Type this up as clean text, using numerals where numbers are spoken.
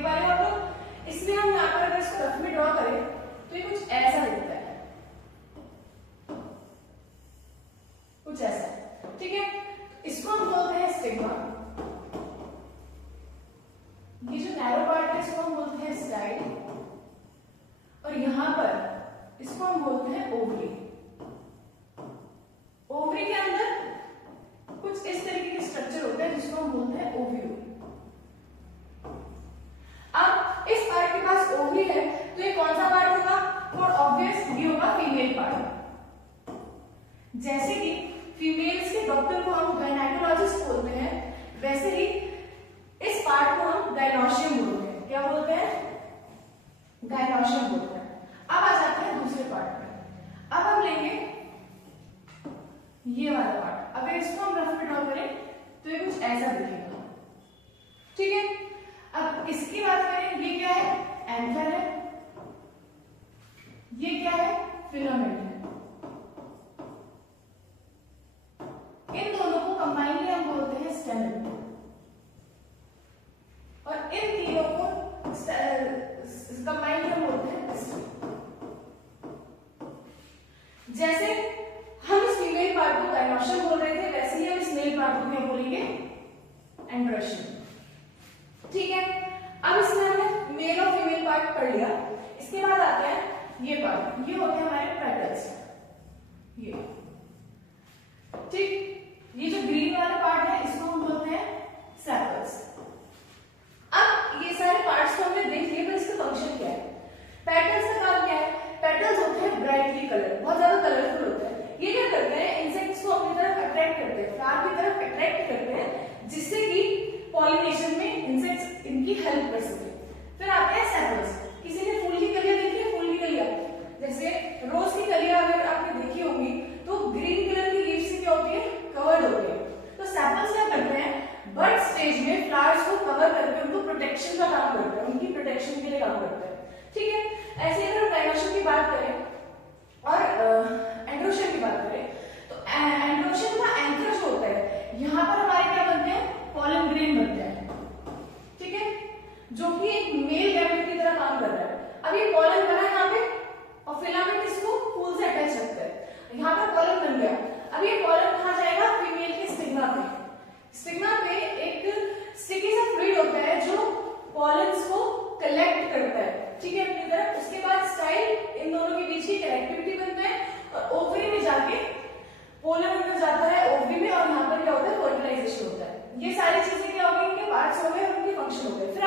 देख पा रहे हो आप लोग। इसमें हम यहाँ पर अगर इसको रफ में ड्रॉ करें तो ये कुछ ऐसा दिखता है, कुछ ऐसा, ठीक है। इसको हम बोलते हैं स्टिग्मा। ये जो नैरो पार्ट है इसको हम बोलते हैं स्टाइल, और यहां पर इसको हम बोलते हैं ओवरी। ओवरी के अंदर कुछ इस तरीके के स्ट्रक्चर होते हैं जिसको हम बोलते हैं ओव्यूल। अब इस पार्ट के पास ओवरी है तो ये कौन सा पार्ट होगा? फॉर ऑब्वियस ये होगा फीमेल पार्ट। जैसे कि फीमेल्स के डॉक्टर को हम गायनेकोलॉजिस्ट बोलते हैं, वैसे ही इस पार्ट को हम गायनोशियम बोलते हैं। क्या बोलते हैं? गायनोशियम बोलते हैं। अब आ जाते हैं दूसरे पार्ट में। अब हम लेंगे ये वाला पार्ट। अगर इसको हम रफ में ड्रॉ करें तो ये कुछ ऐसा दिखेगा, ठीक है। अब इसकी बात करें, ये क्या है? एंथर है, ये क्या है? फिलामेंट है। इन दोनों को कंबाइनली हम बोलते हैं स्टेमेन, और इन तीनों को कंबाइनली हम बोलते हैं पिस्टल। जैसे हम इस फीमेल पार्ट को गायनोशियम बोल रहे थे, वैसे ही हम इस मेल पार्ट को क्या बोलेंगे? एंड्रोशियम, ठीक है। अब इसमें हमने मेल और फीमेल पार्ट पढ़ लिया। इसके बाद आते हैं ये पार्ट, ये होते हैं हमारे पेटल्स, ये, ठीक। ये जो ग्रीन वाला पार्ट है इसको हम बोलते हैं सेपल्स। अब ये सारे पार्ट्स तो हमने देख लिए, पर इसका फंक्शन क्या है? पेटल्स का काम क्या है? पेटल्स होते हैं ब्राइटली कलर, बहुत ज्यादा कलरफुल होते हैं। ये क्या करते हैं? इंसेक्ट्स को अपनी तरफ अट्रैक्ट करते हैं, फ्लावर की तरफ अट्रैक्ट करते हैं, जिससे कि पॉलिनेशन में इंसेक्ट्स इनकी हेल्प कर सके। फिर आते हैं सेपल्स। किसी ने फूल की कलियां देखी है? फूल की कलियां, जैसे रोज की कलियां अगर आपने देखी होंगी तो ग्रीन कलर की लीव्स से क्या होती है? कवर्ड होती है। तो सेपल्स क्या करते हैं? बर्ड स्टेज में फ्लावर्स को कवर करके उनको प्रोटेक्शन का काम करते हैं, उनकी प्रोटेक्शन के लिए काम करते हैं, ठीक है। ऐसे अगर हम गायनोशियम की बात करें और एंड्रोशियम की बात करें, तो एंड्रोशियम का एंकर जो होता है, यहाँ पर हमारे क्या बनते हैं? पॉलन ग्रेन बनते हैं, ठीक है, जो कि एक मेल गैमेट की तरह काम कर रहा है। अब ये पॉलन बना यहाँ पे, और फिलामेंट इसको फूल से अटैच रखता है। यहाँ पर पॉलन बन गया। अब ये पॉलन कहाँ जाएगा? फीमेल के स्टिग्मा पे। स्टिग्मा पे एक स्टिकी सा फ्लूइड होता है जो पॉलन्स को कलेक्ट करता है, ठीक है, अपनी तरफ। उसके बाद स्टाइल, इन दोनों के बीच की कनेक्टिविटी बनता है, और ओवरी में जाके पोलन अंदर जाता है ओवरी में, और यहाँ पर क्या होता है? फर्टिलाइजेशन होता है। ये सारी चीजें क्या हो गई? इनके पार्ट्स हो गए और उनके फंक्शन हो गए। फिर